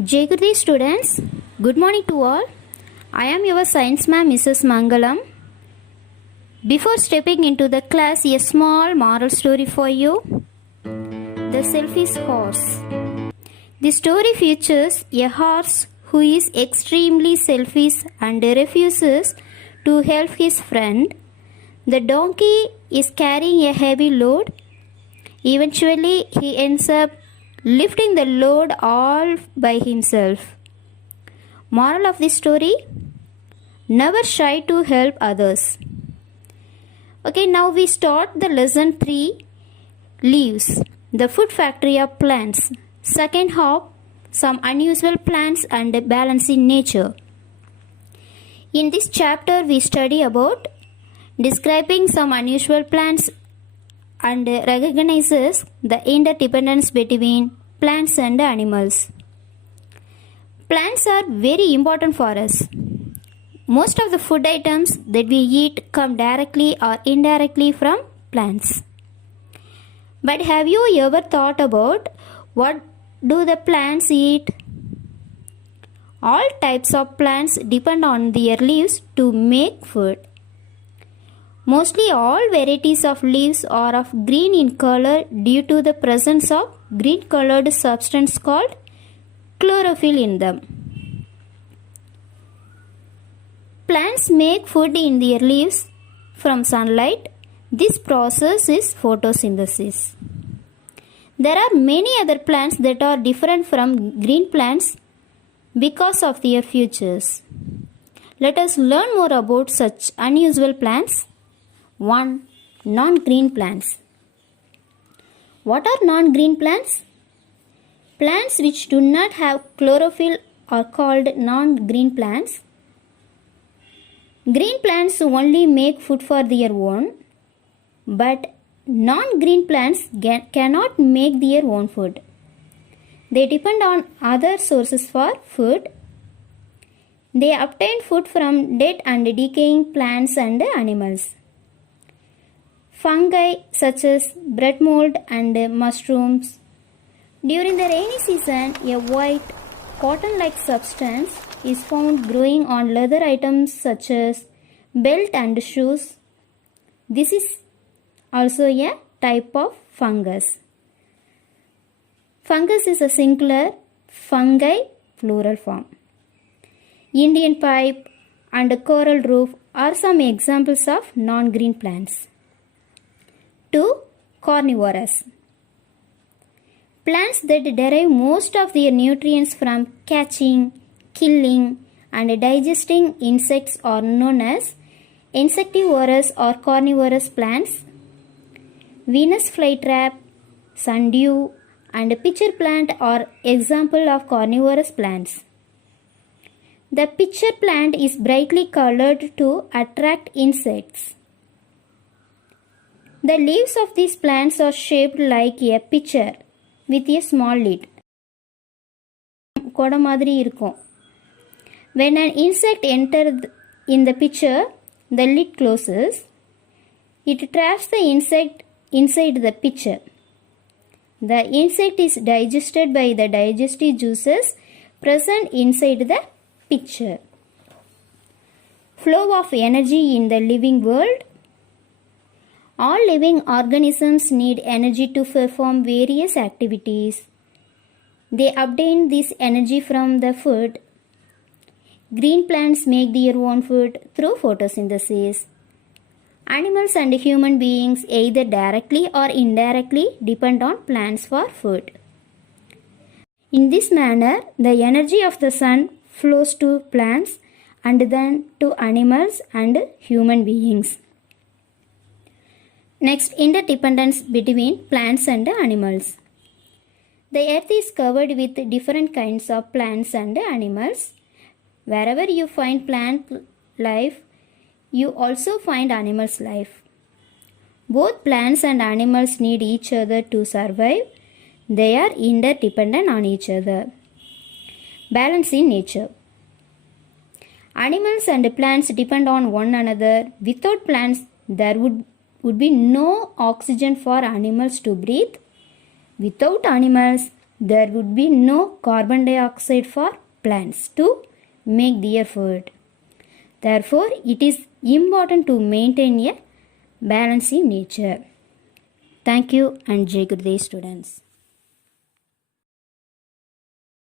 Jayagurdi students, good morning to all. I am your science ma'am Mrs. Mangalam. Before stepping into the class, a small moral story for you. The Selfish Horse. The story features a horse who is extremely selfish and refuses to help his friend. The donkey is carrying a heavy load. Eventually, he ends up lifting the load all by himself. Moral of the story: never shy to help others. Okay, now we start the lesson 3, leaves, the food factory of plants. Second half, some unusual plants and balance in nature. In this chapter, we study about describing some unusual plants and recognizes the interdependence between plants and animals. Plants are very important for us. Most of the food items that we eat come directly or indirectly from plants. But have you ever thought about what do the plants eat? All types of plants depend on their leaves to make food. Mostly all varieties of leaves are of green in color due to the presence of green colored substance called chlorophyll in them. Plants make food in their leaves from sunlight. This process is photosynthesis. There are many other plants that are different from green plants because of their features. Let us learn more about such unusual plants. 1. Non-green plants. What are non-green plants? Plants which do not have chlorophyll are called non-green plants. Green plants only make food for their own, but non-green plants cannot make their own food. They depend on other sources for food. They obtain food from dead and decaying plants and animals. Fungi such as bread mold and mushrooms. During the rainy season, a white cotton-like substance is found growing on leather items such as belt and shoes. This is also a type of fungus. Fungus is a singular, fungi plural form. Indian pipe and coral reef are some examples of non-green plants. 2. Carnivorous. Plants that derive most of their nutrients from catching, killing, and digesting insects are known as insectivorous or carnivorous plants. Venus flytrap, sundew, and pitcher plant are examples of carnivorous plants. The pitcher plant is brightly colored to attract insects. The leaves of these plants are shaped like a pitcher with a small lid. கொடை மாதிரி இருக்கும். When an insect enters in the pitcher, the lid closes. It traps the insect inside the pitcher. The insect is digested by the digestive juices present inside the pitcher. Flow of energy in the living world. All living organisms need energy to perform various activities. They obtain this energy from the food. Green plants make their own food through photosynthesis. Animals and human beings either directly or indirectly depend on plants for food. In this manner, the energy of the sun flows to plants and then to animals and human beings. Next, interdependence between plants and animals. The earth is covered with different kinds of plants and animals. Wherever you find plant life, you also find animals' life. Both plants and animals need each other to survive. They are interdependent on each other. Balance in nature. Animals and plants depend on one another. Without plants, there would be no oxygen for animals to breathe. Without animals, there would be no carbon dioxide for plants to make their food. Therefore, it is important to maintain a balance in nature. Thank you and Jai Gurudev students.